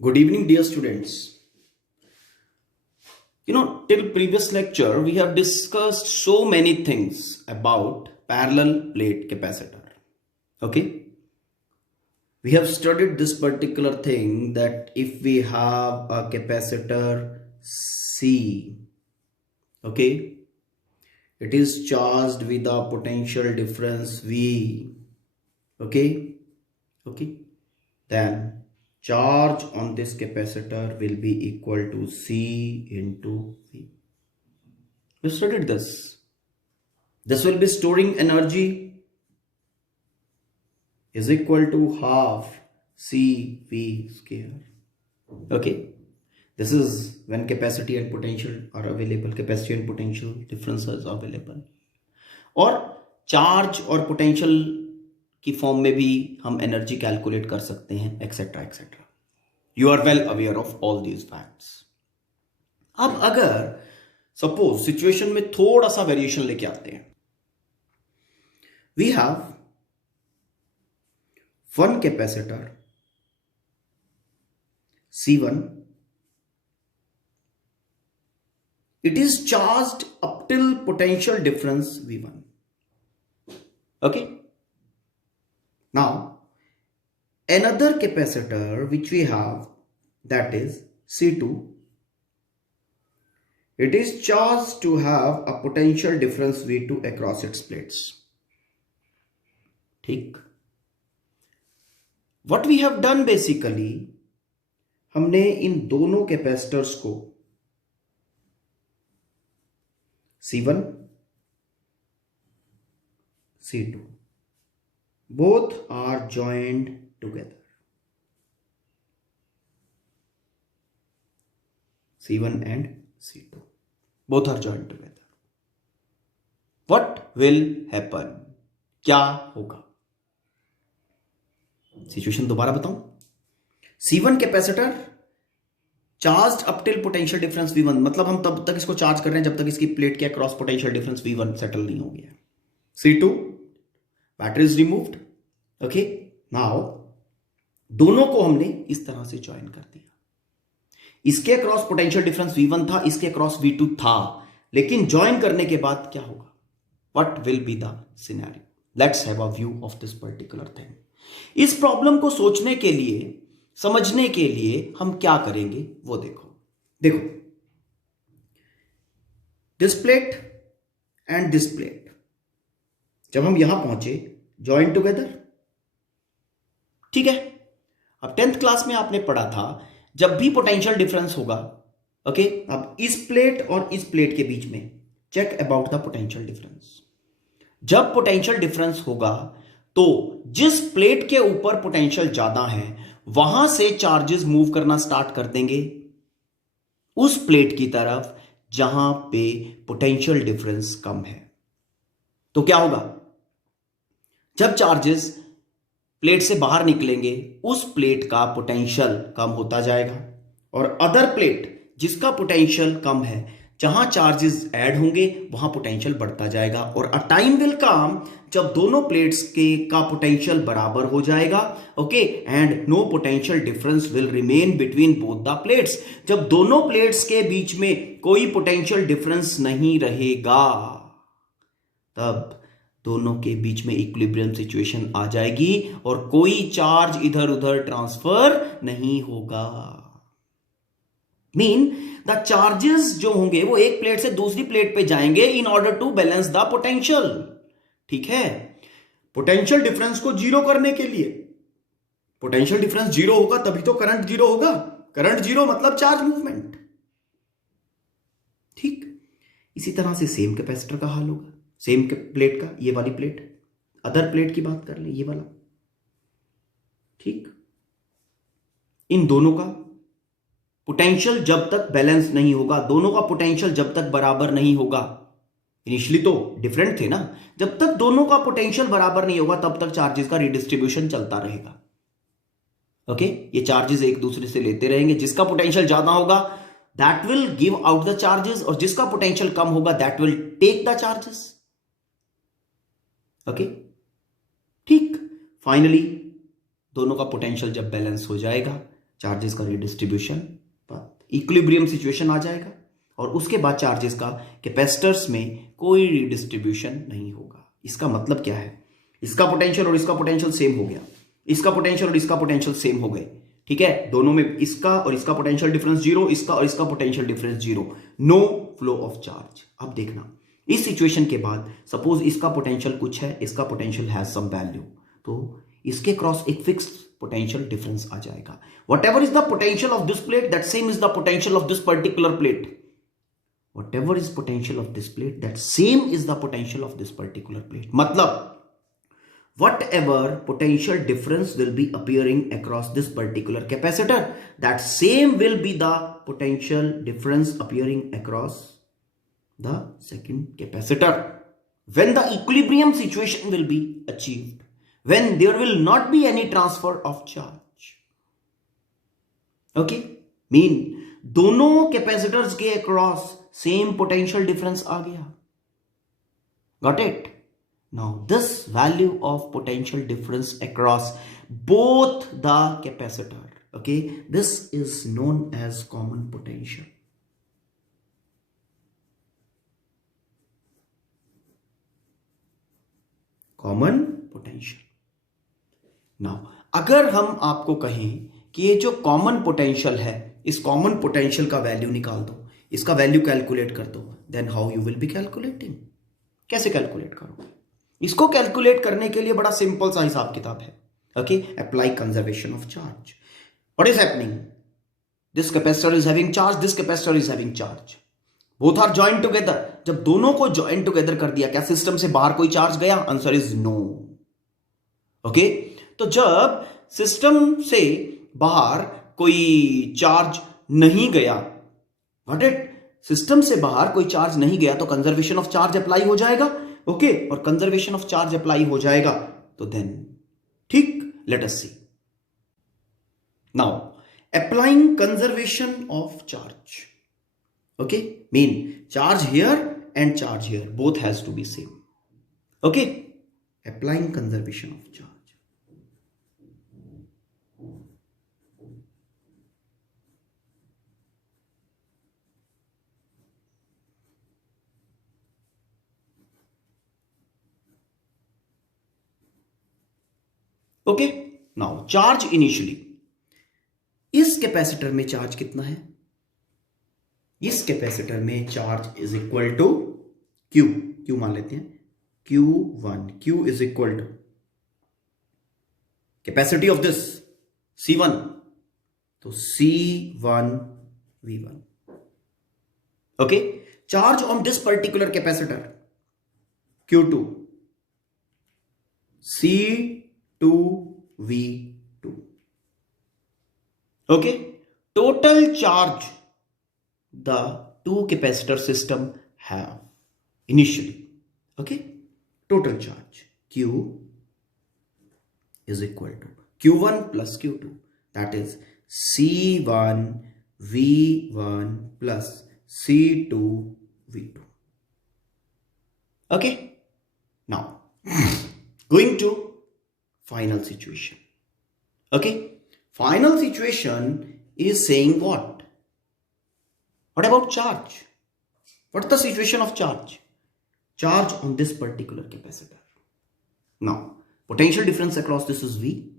Good evening, dear students. Till previous lecture, we have discussed so many things about parallel plate capacitor. Okay. We have studied this particular thing that if we have a capacitor C, okay, it is charged with a potential difference V, okay, then charge on this capacitor will be equal to C into V. We studied this. This will be storing energy is equal to half CV square. Okay. This is when capacity and potential are available. Capacity and potential differences are available. और charge और potential की form में भी हम energy calculate कर सकते हैं etcetera etcetera. You are well aware of all these facts. अब अगर सपोज सिचुएशन में थोड़ा सा वेरिएशन लेके आते हैं. We have one capacitor C1. It is charged up till potential difference V1. Okay. Now, another capacitor which we have, that is C2. It is charged to have a potential difference V2 across its plates. ठीक. What we have done basically, हमने इन दोनों capacitors को C1, C2 both are joined together. C1 and C2 both are joined together. What will happen? क्या होगा? Situation दोबारा बताऊं. C1 capacitor charge up till potential difference V1, मतलब हम तब तक इसको चार्ज कर रहे हैं जब तक इसकी प्लेट के across potential difference V1 settle नहीं हो गया. C2 battery is removed. Okay. Now दोनों को हमने इस तरह से ज्वाइन कर दिया. इसके अक्रॉस पोटेंशियल डिफरेंस V1 था, इसके अक्रॉस V2 था, लेकिन ज्वाइन करने के बाद क्या होगा? What will be the scenario? Let's have a view of this particular thing. इस प्रॉब्लम को सोचने के लिए, समझने के लिए हम क्या करेंगे वो देखो. This plate and this plate जब हम यहां पहुंचे जॉइन टुगेदर. ठीक है. अब 10th क्लास में आपने पढ़ा था जब भी पोटेंशियल डिफरेंस होगा, ओके, अब इस प्लेट और इस प्लेट के बीच में check about the potential difference. जब पोटेंशियल डिफरेंस होगा तो जिस प्लेट के ऊपर पोटेंशियल ज्यादा है वहां से चार्जेस मूव करना स्टार्ट कर देंगे उस प्लेट की तरफ जहां पे पोटेंशियल डिफरेंस कम है. तो क्या होगा? जब चार्जेस प्लेट से बाहर निकलेंगे उस प्लेट का पोटेंशियल कम होता जाएगा और अदर प्लेट जिसका पोटेंशियल कम है, जहां चार्जेस ऐड होंगे वहां पोटेंशियल बढ़ता जाएगा. और अ टाइम विल कम जब दोनों प्लेट्स के का पोटेंशियल बराबर हो जाएगा, okay, and no potential difference will remain between both the plates. जब दोनों प्लेट्स के बीच में कोई पोटेंशियल डिफरेंस नहीं रहेगा तब दोनों के बीच में इक्विलिब्रियम सिचुएशन आ जाएगी और कोई चार्ज इधर उधर ट्रांसफर नहीं होगा. मीन द चार्जेस जो होंगे वो एक प्लेट से दूसरी प्लेट पे जाएंगे in order to balance the potential. ठीक है. पोटेंशियल डिफरेंस को जीरो करने के लिए, पोटेंशियल डिफरेंस जीरो होगा तभी तो करंट जीरो होगा. करंट जीरो मतलब चार्ज मूवमेंट. ठीक. इसी तरह से सेम कैपेसिटर का हाल होगा. सेम प्लेट का, ये वाली प्लेट, अदर प्लेट की बात कर ले, ये वाला. ठीक. इन दोनों का पोटेंशियल जब तक बैलेंस नहीं होगा, दोनों का पोटेंशियल जब तक बराबर नहीं होगा, इनिशियली तो डिफरेंट थे ना, जब तक दोनों का पोटेंशियल बराबर नहीं होगा तब तक चार्जेस का रिडिस्ट्रीब्यूशन चलता रहेगा. ओके. ये चार्जेस एक दूसरे से लेते रहेंगे. जिसका पोटेंशियल ज्यादा होगा that will give out the charges और जिसका पोटेंशियल कम होगा that will take the charges. Okay. ठीक. फाइनली दोनों का पोटेंशियल जब बैलेंस हो जाएगा चार्जेस का रिडिस्ट्रीब्यूशन पाथ, इक्विलिब्रियम सिचुएशन आ जाएगा और उसके बाद चार्जेस का कैपेसिटर्स में कोई रिडिस्ट्रीब्यूशन नहीं होगा। इसका मतलब क्या है, इसका पोटेंशियल और इसका पोटेंशियल सेम हो गया, इसका पोटेंशियल और इसका पोटेंशियल सेम हो गए, ठीक है, दोनों में इसका और इसका पोटेंशियल डिफरेंस जीरो, इसका और इसका potential difference zero, no flow of charge. अब देखना इस सिचुएशन के बाद सपोज इसका पोटेंशियल कुछ है, इसका पोटेंशियल हैज सम वैल्यू, तो इसके क्रॉस एक फिक्स्ड पोटेंशियल डिफरेंस आ जाएगा। Whatever is the potential of this plate that same is the potential of this particular plate, whatever is potential of this plate that same is the potential of this particular plate. मतलब whatever potential difference will be appearing across this particular capacitor, that same will be the potential difference appearing across the second capacitor when the equilibrium situation will be achieved, when there will not be any transfer of charge. Okay, mean दोनों capacitors के across same potential difference आ गया, got it? Now this value of potential difference across both the capacitor, okay, this is known as common potential. Common potential. Now अगर हम आपको कहें कि ये जो कॉमन पोटेंशियल है, इस कॉमन पोटेंशियल का वैल्यू निकाल दो, इसका वैल्यू कैलकुलेट कर दो, then how you will be calculating, कैसे कैलकुलेट करोगे? इसको कैलकुलेट करने के लिए बड़ा सिंपल सा हिसाब किताब है, okay, apply conservation of charge. What is happening, this capacitor is having charge, this capacitor is having charge, both are joint together. जब दोनों को जॉइंट टुगेदर कर दिया, क्या सिस्टम से बाहर कोई चार्ज गया? Answer is no, okay. तो जब सिस्टम से बाहर कोई चार्ज नहीं गया, व्हाट इट, सिस्टम से बाहर कोई चार्ज नहीं गया तो कंजर्वेशन ऑफ चार्ज अप्लाई हो जाएगा, ओके, और कंजर्वेशन ऑफ चार्ज अप्लाई हो जाएगा तो देन ठीक, let us see now applying conservation of charge, okay, mean charge here and charge here both has to be same, okay, applying conservation of charge. Okay, now charge initially, इस capacitor में charge कितना है? इस capacitor में charge is equal to Q, Q मान लेते हैं Q1, Q is equal to capacity of this C1, तो C1 V1, okay, charge on this particular capacitor Q2 C2 V2, okay, total charge the two capacitor system have initially, okay, total charge Q is equal to Q1 plus Q2, that is C1 V1 plus C2 V2, okay. Now going to final situation, okay, final situation is saying what about charge? What's the situation of charge? Charge on this particular capacitor. Now potential difference across this is V,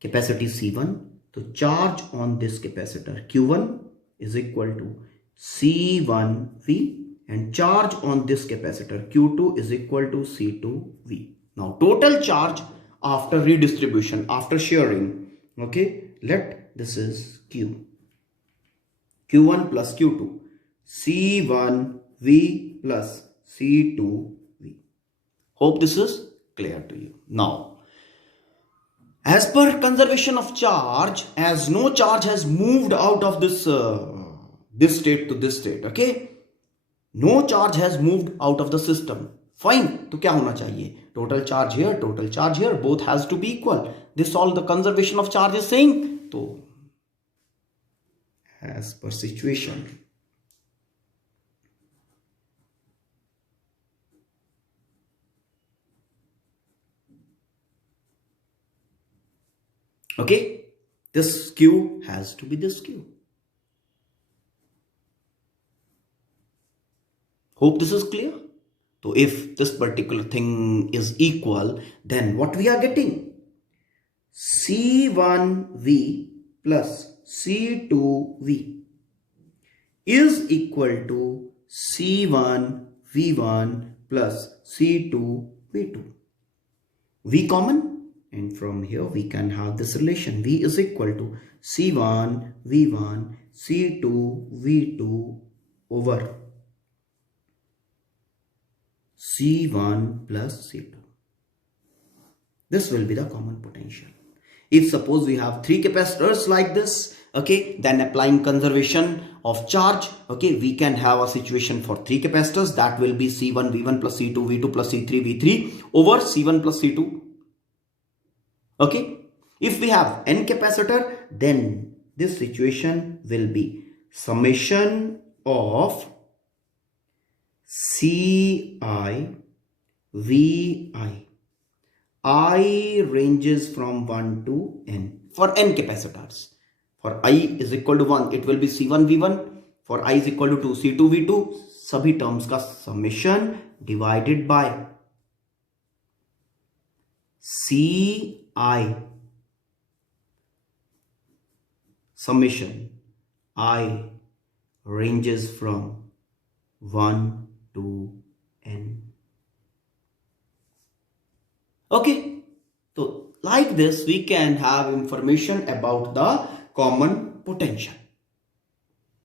capacity C1, so charge on this capacitor Q1 is equal to C1V, and charge on this capacitor Q2 is equal to C2V. Now total charge after redistribution, after sharing, okay, let this is Q, Q1 plus Q2, C1V plus C2V. Hope this is clear to you. Now as per conservation of charge, as no charge has moved out of this this state to this state, okay, no charge has moved out of the system, fine, तो क्या होना चाहिए? Total charge here, total charge here, both has to be equal. This all the conservation of charge is saying. तो as per situation, okay, This Q has to be this Q. Hope this is clear. So if this particular thing is equal, then what we are getting? C1V plus C2V is equal to C1V1 plus C2V2. V common, and from here we can have this relation. V is equal to C1V1 C2V2 over C1 plus C2. This will be the common potential. If suppose we have three capacitors like this, okay, then applying conservation of charge, okay, we can have a situation for three capacitors. That will be C1 V1 plus C2 V2 plus C3 V3 over C1 plus C2. Okay, if we have n capacitor, then this situation will be summation of Ci Vi. I ranges from 1 to n for n capacitors. For I is equal to 1, it will be C1 V1. For I is equal to 2, C2 V2. सभी terms का summation divided by Ci summation I ranges from 1 to n. Okay, so like this we can have information about the common potential.